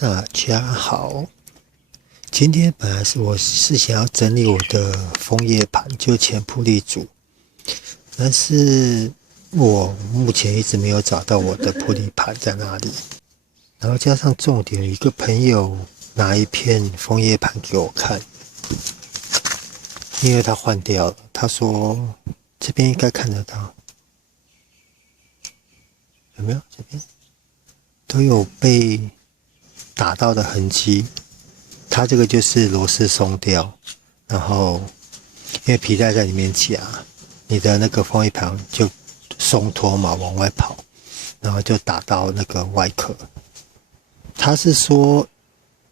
大家好，今天本来我是想要整理我的枫叶盘，就前铺立组，但是我目前一直没有找到我的铺立盘在哪里。然后加上重点，有一个朋友拿一片枫叶盘给我看，因为他换掉了，他说这边应该看得到，有没有？这边都有被打到的痕迹。它这个就是螺丝松掉，然后因为皮带在里面夹，你的那个枫叶盘就松脱嘛，往外跑，然后就打到那个外壳。他是说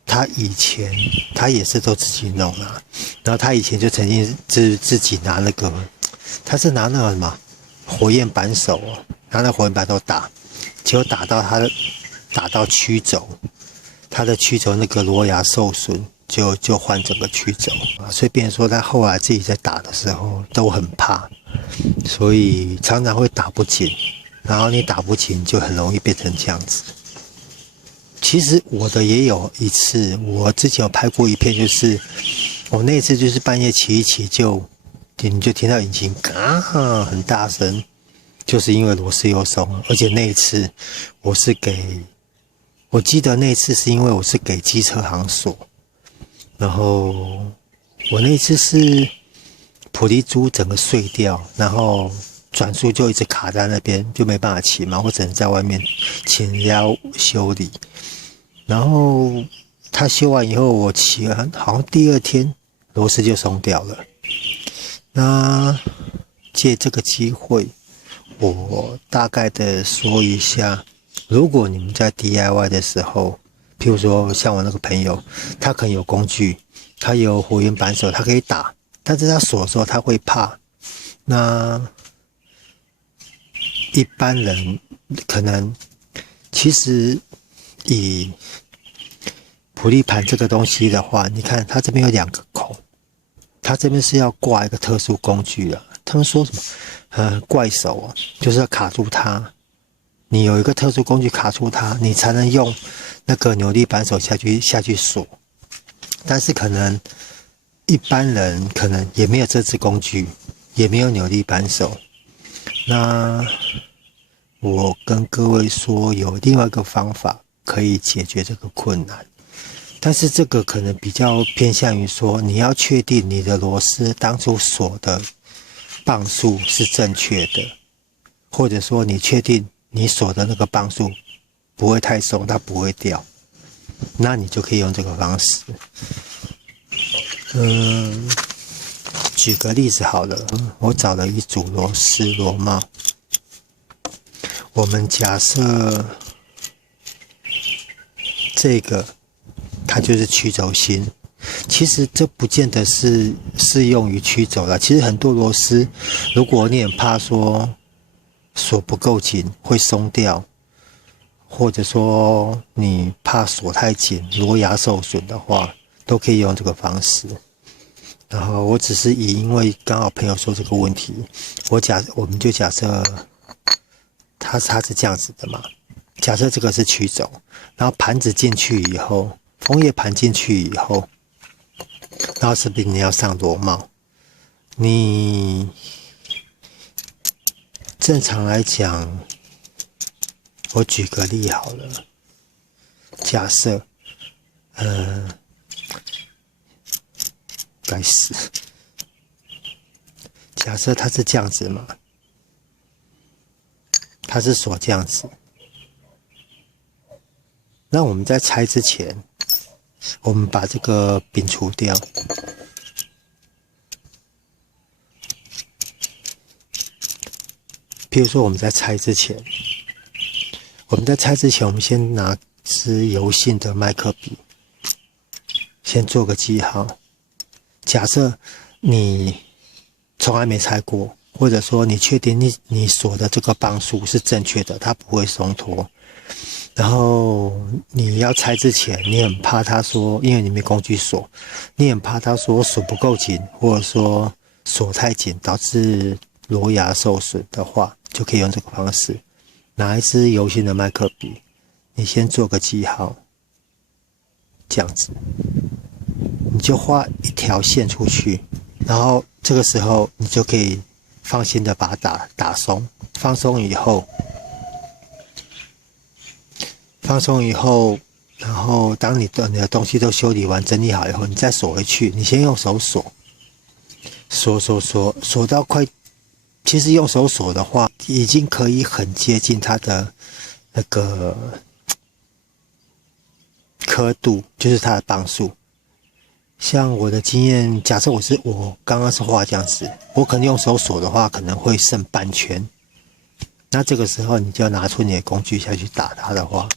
他以前他也是都自己弄啊，然后他以前就曾经自己拿那个，他是拿那个什么火焰扳手哦，拿那火焰扳手打，结果打到曲轴。他的曲轴那个螺牙受损，就换整个曲轴啊，所以变成说他后来自己在打的时候都很怕，所以常常会打不紧，然后你打不紧就很容易变成这样子。其实我的也有一次，我之前有拍过一片，就是我那次就是半夜骑一骑你就听到引擎嘎很大声，就是因为螺丝又松，而且那一次我记得那次是因为我是给机车行锁，然后我那次是普利珠整个碎掉，然后转速就一直卡在那边，就没办法骑嘛，我只能在外面请人家修理。然后他修完以后，我骑了好像第二天螺丝就松掉了。那借这个机会，我大概的说一下。如果你们在 DIY 的时候，譬如说像我那个朋友，他可能有工具，他有火焰扳手，他可以打，但是他锁的时候他会怕。那一般人可能其实以普利盘这个东西的话，你看它这边有2个孔，它这边是要挂一个特殊工具的。他们说什么怪手哦，就是要卡住它。你有一个特殊工具卡住它，你才能用那个扭力扳手下去锁。但是可能一般人可能也没有这支工具，也没有扭力扳手。那我跟各位说，有另外一个方法可以解决这个困难，但是这个可能比较偏向于说，你要确定你的螺丝当初锁的磅数是正确的，或者说你确定你锁的那个磅数不会太松，它不会掉，那你就可以用这个方式。举个例子好了，我找了一组螺丝螺帽，我们假设这个它就是曲轴芯，其实这不见得是适用于曲轴啦。其实很多螺丝，如果你很怕说锁不够紧会松掉，或者说你怕锁太紧螺牙受损的话，都可以用这个方式。然后我只是因为刚好朋友说这个问题，我们就假设它是这样子的嘛，假设这个是曲轴，然后盘子进去以后，枫叶盘进去以后，然后是不是你要上螺帽？你正常来讲，我举个例好了，假设该死，假设它是这样子嘛，它是锁这样子，那我们在拆之前，我们把这个摒除掉。譬如说我们在拆之前，我们先拿支油性的麦克笔，先做个记号。假设你从来没拆过，或者说你确定你锁的这个磅数是正确的，它不会松脱。然后你要拆之前，你很怕他说，因为你没工具锁，你很怕他说锁不够紧，或者说锁太紧导致螺牙受损的话，就可以用这个方式，拿一支油性的麦克笔，你先做个记号，这样子，你就画一条线出去，然后这个时候你就可以放心的把它打松，放松以后，然后当你的东西都修理完、整理好以后，你再锁回去。你先用手锁，锁到快，其实用手锁的话，已经可以很接近它的那个刻度，就是它的磅数。像我的经验，假设我刚刚是画这样子，我可能用手锁的话，可能会剩半圈。那这个时候你就要拿出你的工具下去打它的话，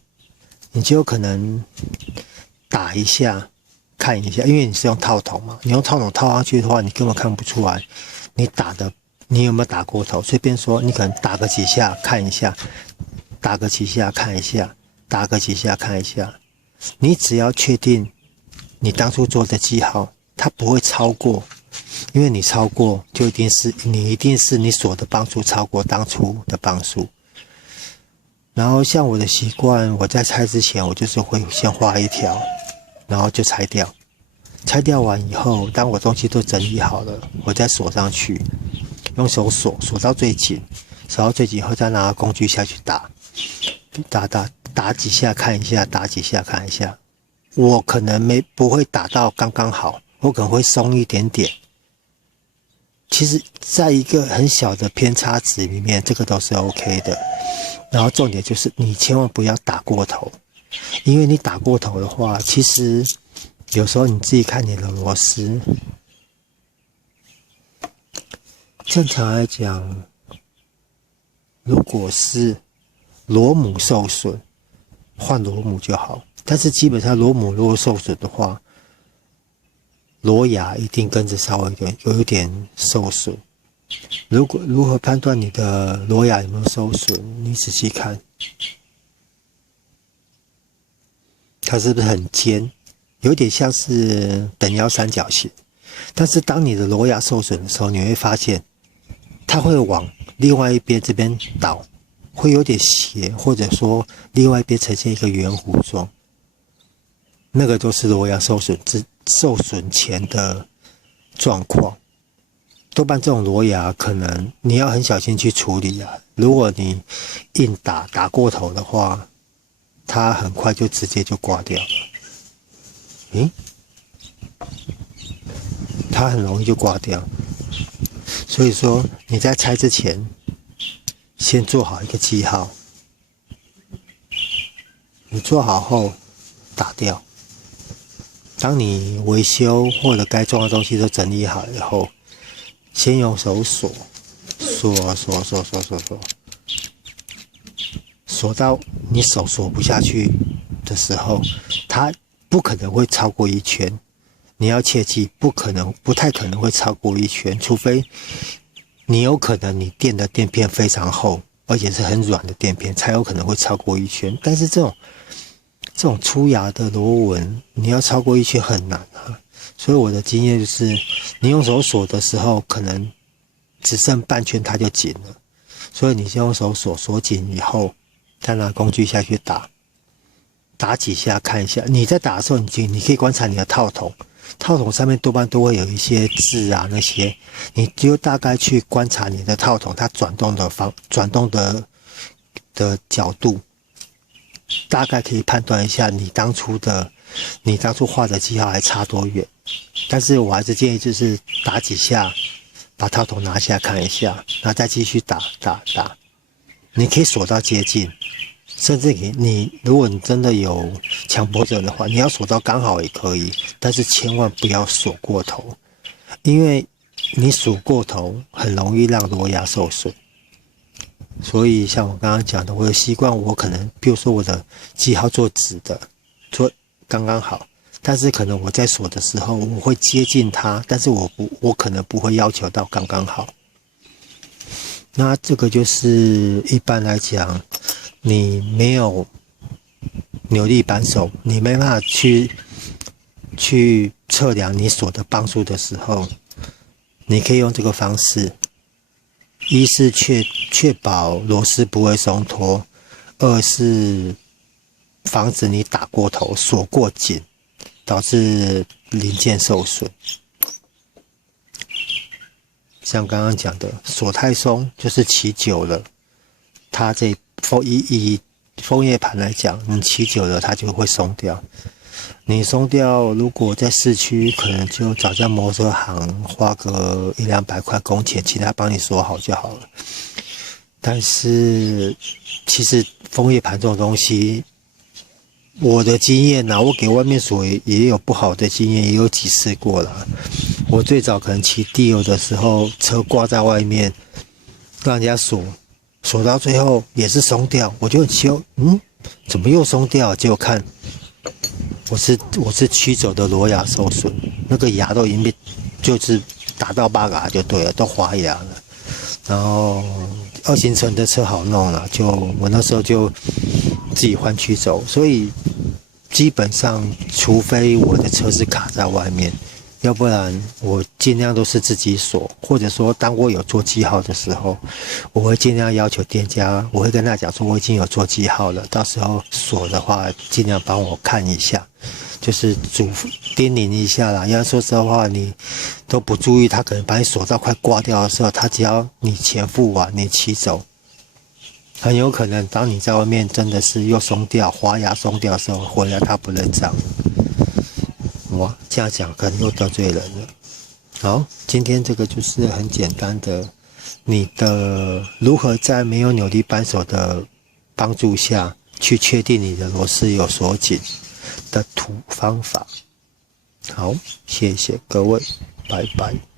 你就有可能打一下看一下，因为你是用套筒嘛，你用套筒套上去的话，你根本看不出来你有没有打过头。随便说，你可能打个几下看一下，打个几下看一下，打个几下看一下，你只要确定你当初做的记号它不会超过，因为你超过就一定是你锁的磅数超过当初的磅数。然后像我的习惯，我在拆之前，我就是会先画一条，然后就拆掉。拆掉完以后，当我东西都整理好了，我再锁上去，用手锁到最紧，锁到最紧以后，再拿工具下去打几下看一下，打几下看一下。我可能不会打到刚刚好，我可能会松一点点。其实在一个很小的偏差值里面，这个都是 OK 的。然后重点就是你千万不要打过头，因为你打过头的话，其实有时候你自己看你的螺丝，正常来讲，如果是螺母受损，换螺母就好。但是基本上螺母如果受损的话，螺牙一定跟着稍微有一点受损。如何判断你的螺牙有没有受损？你仔细看，它是不是很尖，有点像是等腰三角形。但是当你的螺牙受损的时候，你会发现它会往另外一边这边倒，会有点斜，或者说另外一边呈现一个圆弧状。那个都是螺牙受损前的状况。多半这种螺牙可能你要很小心去处理啊。如果你硬打过头的话，它很快就直接就挂掉了。它很容易就挂掉。所以说你在拆之前，先做好一个记号。你做好后打掉。当你维修或者该装的东西都整理好以后，先用手锁到你手锁不下去的时候，它不可能会超过一圈。你要切记，不太可能会超过一圈，除非你有可能你垫的垫片非常厚，而且是很软的垫片，才有可能会超过一圈。但是这种粗牙的螺纹，你要超过一圈很难啊。所以我的经验就是，你用手锁的时候，可能只剩半圈它就紧了。所以你先用手锁紧以后，再拿工具下去打几下看一下。你在打的时候，你可以观察你的套筒上面多半都会有一些字啊，那些你就大概去观察你的套筒它转动的角度，大概可以判断一下你当初画的记号还差多远。但是我还是建议就是打几下，把套筒拿下看一下，然后再继续打。你可以锁到接近，甚至如果你真的有强迫症的话，你要锁到刚好也可以，但是千万不要锁过头，因为你锁过头很容易让螺牙受损。所以像我刚刚讲的，我的习惯，我可能比如说我的记号做直的，做刚刚好，但是可能我在锁的时候我会接近它，但是我可能不会要求到刚刚好。那这个就是一般来讲，你没有扭力扳手，你没办法去测量你锁的磅数的时候，你可以用这个方式。一是确保螺丝不会松脱，二是防止你打过头锁过紧。导致零件受损。像刚刚讲的锁太松，就是骑久了，它以枫叶盘来讲，你骑久了它就会松掉。你松掉，如果在市区，可能就找家摩托车行花个100-200块工钱，其他帮你锁好就好了。但是其实枫叶盘这种东西，我的经验我给外面锁也有不好的经验，也有几次过了。我最早可能骑地油的时候，车挂在外面，让人家锁到最后也是松掉，我就很奇怪，怎么又松掉？结果看，我是驱走的螺牙受损，那个牙都已经被就是打到8嘎就对了，都滑牙了。然后2行程的车好弄了，我那时候就自己换驱走，所以基本上除非我的车是卡在外面，要不然我尽量都是自己锁，或者说当我有做记号的时候，我会尽量要求店家，我会跟他讲说我已经有做记号了，到时候锁的话尽量帮我看一下，就是叮咛一下啦。要说实话，你都不注意，他可能把你锁到快挂掉的时候，他只要你钱付完，你骑走，很有可能当你在外面真的是又松掉，滑牙松掉的时候，回来他不认账。哇，这样讲可能又得罪人了。好，今天这个就是很简单的，你的如何在没有扭力扳手的帮助下去确定你的螺丝有锁紧的方法。好，谢谢各位，拜拜。